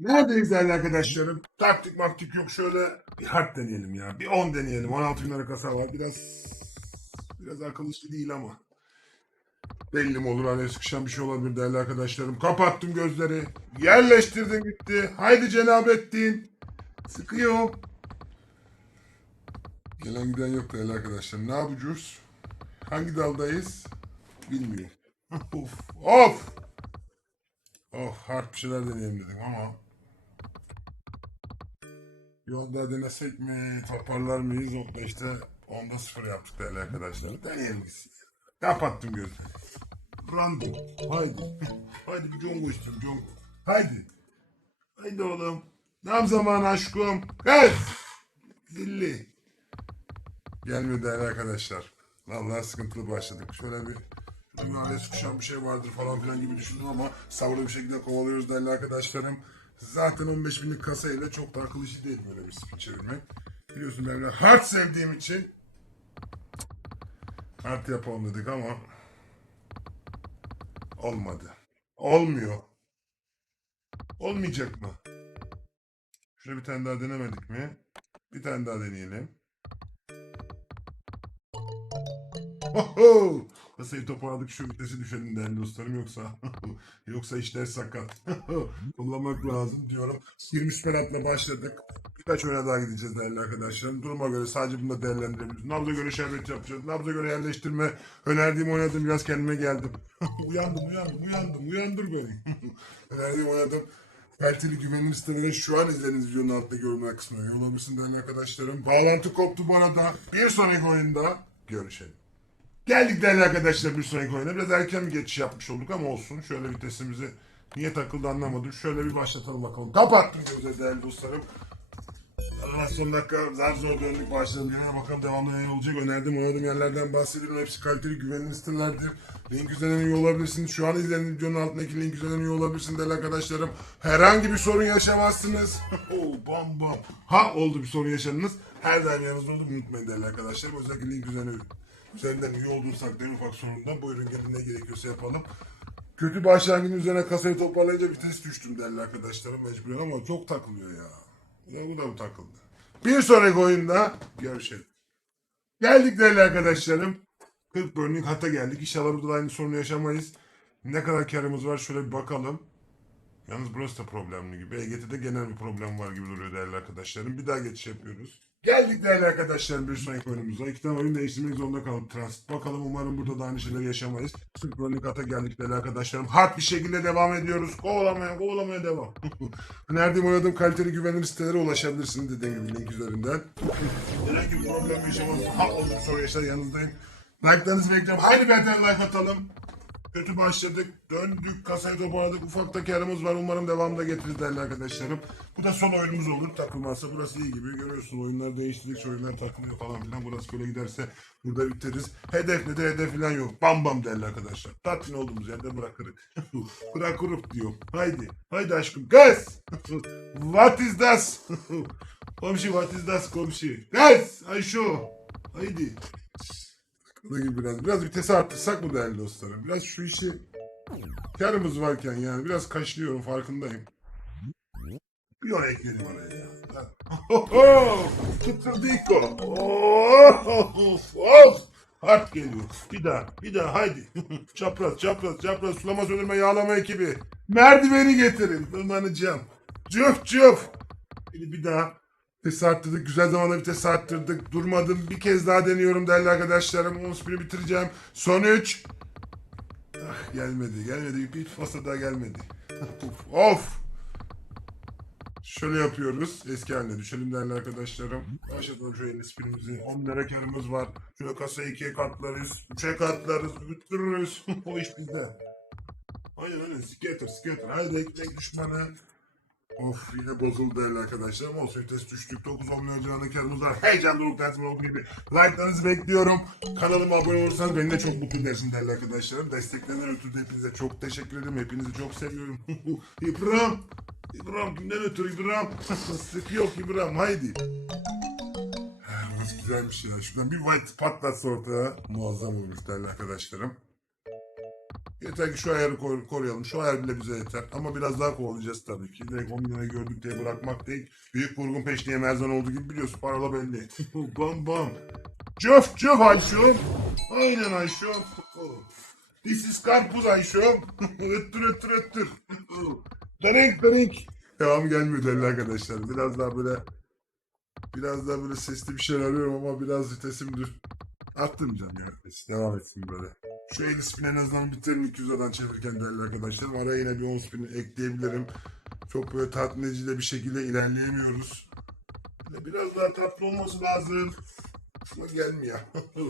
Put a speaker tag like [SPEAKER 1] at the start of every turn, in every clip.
[SPEAKER 1] Neredeyiz değerli arkadaşlarım? Taktik maktik yok şöyle bir hard deneyelim ya. Bir 10 deneyelim. 16 bin lira kasa var. Biraz biraz akıl işi değil ama. Belli mi olur araya sıkışan bir şey olabilir değerli arkadaşlarım. Kapattım gözleri. Yerleştirdim gitti. Haydi Cenabettin. Sıkıyor. Gelen giden yok değerli arkadaşlar. Ne yapacağız? Hangi daldayız? Bilmiyorum. of. Of. Oh hard bir şeyler deneyelim dedim ama. Yolda denesek mi? Toparlar mıyız? Onda işte onda sıfır yaptık değerli arkadaşlar. Deneyelim gitsin. Kapattım gözleri. Random. Haydi. Haydi bir congo istiyorum congo. Haydi. Haydi oğlum. Tam zamanı aşkım. Gel. Zilli. Gelmiyor değerli arkadaşlar. Vallahi sıkıntılı başladık. Şöyle bir araya sıkışan bir şey vardır falan filan gibi düşündüm ama sabırlı bir şekilde kovalıyoruz değerli arkadaşlarım. Zaten 15 binlik kasayla çok da akıl işi değil böyle bir spin çevirmek. Biliyorsun ben de hard sevdiğim için hard yapalım dedik ama olmadı. Olmuyor. Olmayacak mı? Şöyle bir tane daha denemedik mi? Bir tane daha deneyelim. Oho! Kasayı toparladık şu vitesi düşelim değerli dostlarım yoksa yoksa işler sakat. Kullanmak lazım diyorum. 20 süperatla başladık. Birkaç oyuna daha gideceğiz değerli arkadaşlarım. Duruma göre sadece bunu da değerlendirebiliriz. Nabza göre şerbet yapacağız. Nabza göre yerleştirme. Önerdiğim oynadım biraz kendime geldim. uyandım uyandım uyandım. Uyandır beni. Önerdiğim oynadım. Kaliteli güvenilir sitelere şu an izlediğiniz videonun altında yorumlar kısmına yollabilirsin değerli arkadaşlarım. Bağlantı koptu bu arada. Bir sonraki oyunda görüşelim. Geldik değerli arkadaşlar bir sonraki oyuna. Biraz erken bir geçiş yapmış olduk ama olsun. Şöyle vitesimizi niye takıldı anlamadım. Şöyle bir başlatalım bakalım. Kapattım gözleri değerli dostlarım. Allah son dakika zar zor döndük başladım. Yine bakalım devamlı ne olacak. Önerdim oynadığım yerlerden bahsediyorum. Hepsi kaliteli güvenilir sitelerdir. Link üzerinden üye olabilirsiniz. Şu an izlediğiniz videonun altındaki link üzerinden üye olabilirsiniz değerli arkadaşlarım. Herhangi bir sorun yaşamazsınız. oh, bam bam. Ha oldu bir sorun yaşadınız. Her daim yanınızda olduğumu unutmayın değerli arkadaşlarım. Özellikle link üzerinden üzerinden üye olduğunuzsak en ufak sorundan buyurun gelin ne gerekiyorsa yapalım. Kötü başlangıcın üzerine kasayı toparlayınca vites düştüm değerli arkadaşlarım mecburen ama çok takılıyor ya. Ya bu da bu takıldı. Bir sonraki oyunda görüşelim. Geldik değerli arkadaşlarım. 40 bölümlük hata geldik. İnşallah burada da aynı sorunu yaşamayız. Ne kadar karımız var şöyle bir bakalım. Yalnız burası da problemli gibi. EGT'de genel bir problem var gibi duruyor değerli arkadaşlarım. Bir daha geçiş yapıyoruz. Geldik değerli arkadaşlar bir sonraki oyunumuza. İki tane oyun değiştirmek zorunda kaldık transit. Bakalım umarım burada da aynı şeyleri yaşamayız. Bölümlük hata geldik değerli arkadaşlarım. Hard bir şekilde devam ediyoruz. Kovalamaya kovalamaya devam. Nerede oynadığım kaliteli güvenilir sitelere ulaşabilirsiniz dediğim gibi link üzerinden. Herhangi bir problem yaşamaz. Ha oldu bir soru yaşar yanınızdayım. Like'larınızı bekliyorum. Haydi bir like atalım. Kötü başladık. Döndük. Kasayı toparladık. Ufakta karımız var. Umarım devamında getiririz değerli arkadaşlarım. Bu da son oyunumuz olur. Takılmazsa burası iyi gibi. Görüyorsun oyunlar değiştirdikçe oyunlar takılıyor falan filan. Burası böyle giderse burada biteriz. Hedef nedir? Hedef falan yok. Bam bam değerli arkadaşlar. Tatmin olduğumuz yerde bırakırız. bırakırız diyor. Haydi. Haydi aşkım. Gaz. what is that? komşu what is that komşu? Gaz. Ayşo. Haydi. Gibi biraz. Biraz vitesi arttırsak mı değerli dostlarım? Biraz şu işi karımız varken yani biraz kaşlıyorum farkındayım. Bir oraya ekledim oraya ya. Oho! Tutturduk o. Of! Of! Hard geliyor. Bir daha, bir daha haydi. çapraz, çapraz, çapraz. Sulama söndürme yağlama ekibi. Merdiveni getirin. Tırmanacağım. Cüf cüf. Bir daha. Vites arttırdık. Güzel zamanda vites arttırdık. Durmadım. Bir kez daha deniyorum değerli arkadaşlarım. 11'i bitireceğim. Son 3. Ah, gelmedi. Gelmedi. Bir fasa daha gelmedi. of. Şöyle yapıyoruz. Eski haline düşelim değerli arkadaşlarım. Başlatalım şöyle esprimizi. 10 lira karımız var. Şöyle kasayı ikiye katlarız. Üçe katlarız. Bitiririz. o iş bizde. Aynen aynen. Skater skater. Haydi ekmek düşmanı. Of yine bozuldu değerli arkadaşlar. Ama olsun vites düştük. 9-10 milyon civarında karımız var. Heyecan doruk dersim olduğu gibi. Like'larınızı bekliyorum. Kanalıma abone olursanız beni de çok mutlu edersiniz değerli arkadaşlarım. Desteklenen ötürü de hepinize çok teşekkür ederim. Hepinizi çok seviyorum. İbrahim. İbrahim kimden ötürü İbrahim? Sık yok İbrahim haydi. Güzelmiş ya. Şuradan bir white patlatsa ortaya. Muazzam olmuş değerli arkadaşlarım. Yeter ki şu ayarı koru- koruyalım. Şu ayar bile bize yeter. Ama biraz daha kovalayacağız tabii ki. Direkt 10 lirayı gördük diye bırakmak değil. Büyük kurgun peşneye merzen olduğu gibi biliyorsun. Parola belli. bam bam. Cöf cöf Ayşum. Aynen Ayşum. This is karpuz Ayşum. öttür öttür öttür. Drink drink. Devam gelmiyor değerli arkadaşlar. Biraz daha böyle biraz daha böyle sesli bir şeyler arıyorum ama biraz vitesim düz. Arttırmayacağım ya. Devam etsin böyle. Şu 50 spin en azından bitirelim 200 liradan çevirirken değerli arkadaşlarım. Araya yine bir 10 spin ekleyebilirim. Çok böyle tatmin edici de bir şekilde ilerleyemiyoruz. Biraz daha tatlı olması lazım. Ama gelmiyor.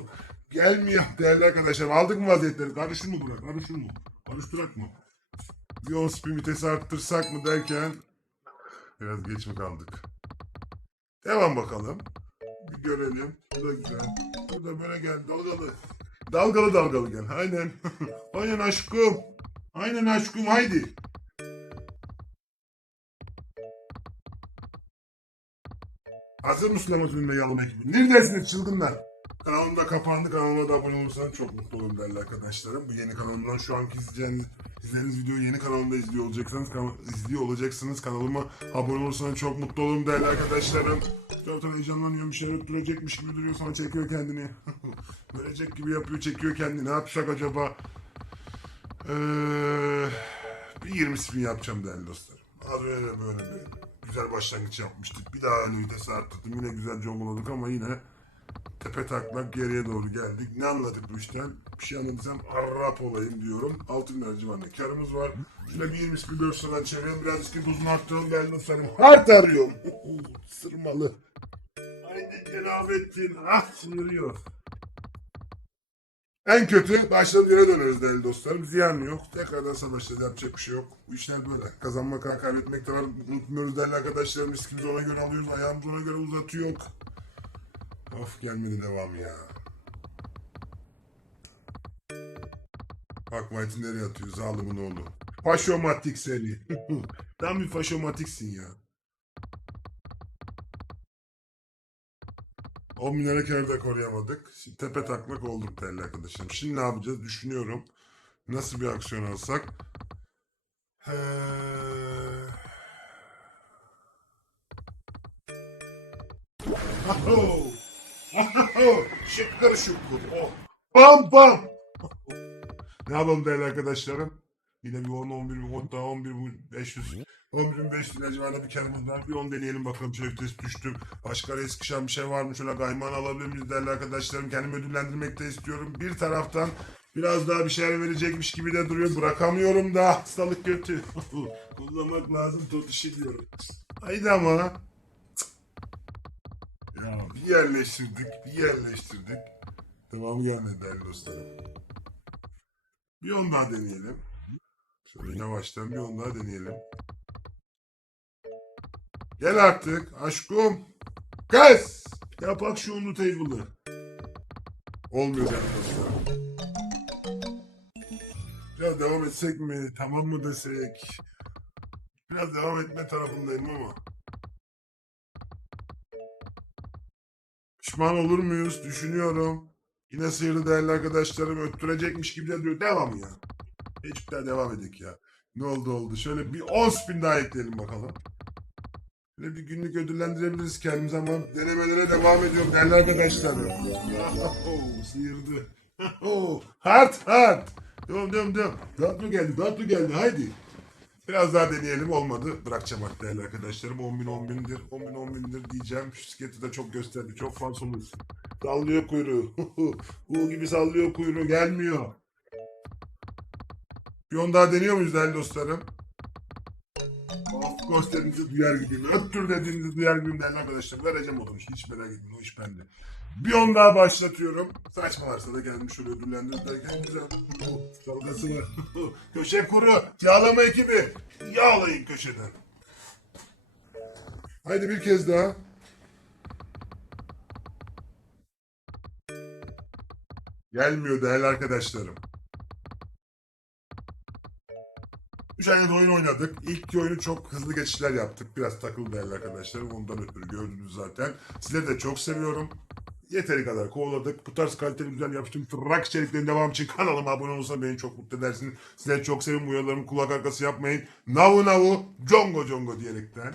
[SPEAKER 1] gelmiyor değerli arkadaşlarım. Aldık mı vaziyetleri? Karışır mı bırak? Karışır mı? Karıştırak mı? Bir 10 spin vitesi arttırsak mı derken biraz geç mi kaldık? Devam bakalım. Bir görelim. Bu da güzel. Bu da böyle gel. Dalgalı. Dalgalı dalgalı gel. Aynen. Aynen aşkım. Aynen aşkım haydi. Hazır mısın Lamacı'nın ve Yalım ekibi? Neredesiniz çılgınlar? Kanalım da kapandı. Kanalıma da abone olursanız çok mutlu olurum değerli arkadaşlarım. Bu yeni kanalımdan şu anki izleyeceğiniz, izlediğiniz videoyu yeni kanalımda izliyor olacaksanız, izliyor olacaksınız. Kanalıma abone olursanız çok mutlu olurum değerli arkadaşlarım. Zaten heyecanlanıyorum. Bir şeyler öttürecekmiş gibi duruyor. Sonra çekiyor kendini. Verecek gibi yapıyor, çekiyor kendini. Ne yapacak acaba? Ee, bir 20 spin yapacağım değerli dostlarım. Az önce böyle bir güzel başlangıç yapmıştık. Bir daha öyle vitesi arttırdım. Yine güzel jongladık ama yine tepe taklak geriye doğru geldik. Ne anladık bu işten? Bir şey anladıysam Arap olayım diyorum. Altın lira civarında karımız var. Şöyle bir 20 spin 4 sıradan çevirelim. Biraz iskin tuzunu arttıralım. Değerli dostlarım. Hart arıyorum. Sırmalı. Cenabettin. Ah sınırıyor. En kötü başladığı yere döneriz değerli dostlarım. Ziyan yok. Tekrardan savaşacağız. Yapacak bir şey yok. Bu işler böyle. Kazanmak kaybetmek de var. Unutmuyoruz değerli arkadaşlarım. Riskimizi ona göre alıyoruz. Ayağımızı ona göre uzatıyor. Of gelmedi devam ya. Bak White'in nereye atıyor? Zalimin oğlu. Faşomatik seni. Tam bir faşomatiksin ya. O minare kere de koruyamadık. Şimdi tepe taklak olduk değerli arkadaşlarım. Şimdi ne yapacağız düşünüyorum. Nasıl bir aksiyon alsak? Ee... Aho! Aho! Şıkkır şıkkır. Oh. Bam bam! ne yapalım değerli arkadaşlarım? Yine bir 10, 11, 10 daha 11, 500, 11, 500 lira civarında bir karımız var. Bir 10 deneyelim bakalım. Şöyle vites düştüm. Başka sıkışan bir şey var mı? Şöyle gayman alabilir miyiz değerli arkadaşlarım? Kendimi ödüllendirmek de istiyorum. Bir taraftan biraz daha bir şeyler verecekmiş gibi de duruyor. Bırakamıyorum da. Hastalık kötü. Kullanmak lazım. Tot işi diyorum. Haydi ama. Ya bir yerleştirdik. Bir yerleştirdik. Devamı gelmedi değerli dostlarım. Bir on daha deneyelim. Şöyle yavaştan bir on daha deneyelim. Gel artık aşkım. Kız. Yapak şu unlu table'ı. Olmuyor dostlarım. Biraz devam etsek mi? Tamam mı desek? Biraz devam etme tarafındayım ama. Pişman olur muyuz? Düşünüyorum. Yine sıyırdı değerli arkadaşlarım öttürecekmiş gibi de diyor. Devam ya. Hiç daha devam edik ya. Ne oldu oldu. Şöyle bir 10 spin daha ekleyelim bakalım. Böyle bir günlük ödüllendirebiliriz kendimizi ama denemelere devam ediyorum değerli arkadaşlarım. Oh, sıyırdı. Oh, hard hard. Devam devam devam. Tatlı geldi tatlı geldi haydi. Biraz daha deneyelim olmadı. Bırakacağım artık değerli arkadaşlarım. 10 bin 10 bindir. 10 bin 10 bindir diyeceğim. Şu sketi de çok gösterdi. Çok olur. Sallıyor kuyruğu. Bu gibi sallıyor kuyruğu. Gelmiyor. Bir on daha deniyor muyuz değerli dostlarım? Dediğinizi duyar gibiyim. Öptür dediğinizi duyar gibiyim değerli arkadaşlar. Vereceğim onu. Hiç merak etmeyin. O iş bende. Bir on daha başlatıyorum. Saçmalarsa da gelmiş öyle ödüllendiririz derken güzel. Dalgası var. Köşe kuru. Yağlama ekibi. Yağlayın köşeden. Haydi bir kez daha. Gelmiyor değerli arkadaşlarım. Üç adet oyun oynadık. İlk iki oyunu çok hızlı geçişler yaptık. Biraz takıldı değerli arkadaşlarım. Ondan ötürü gördünüz zaten. Sizleri de çok seviyorum. yeteri kadar kovaladık. Bu tarz kaliteli güzel yapıştığım rock içeriklerin devamı için kanalıma abone olursa beni çok mutlu edersiniz. Sizleri çok sevin. Bu uyarılarımı kulak arkası yapmayın. Navu navu, congo congo diyerekten.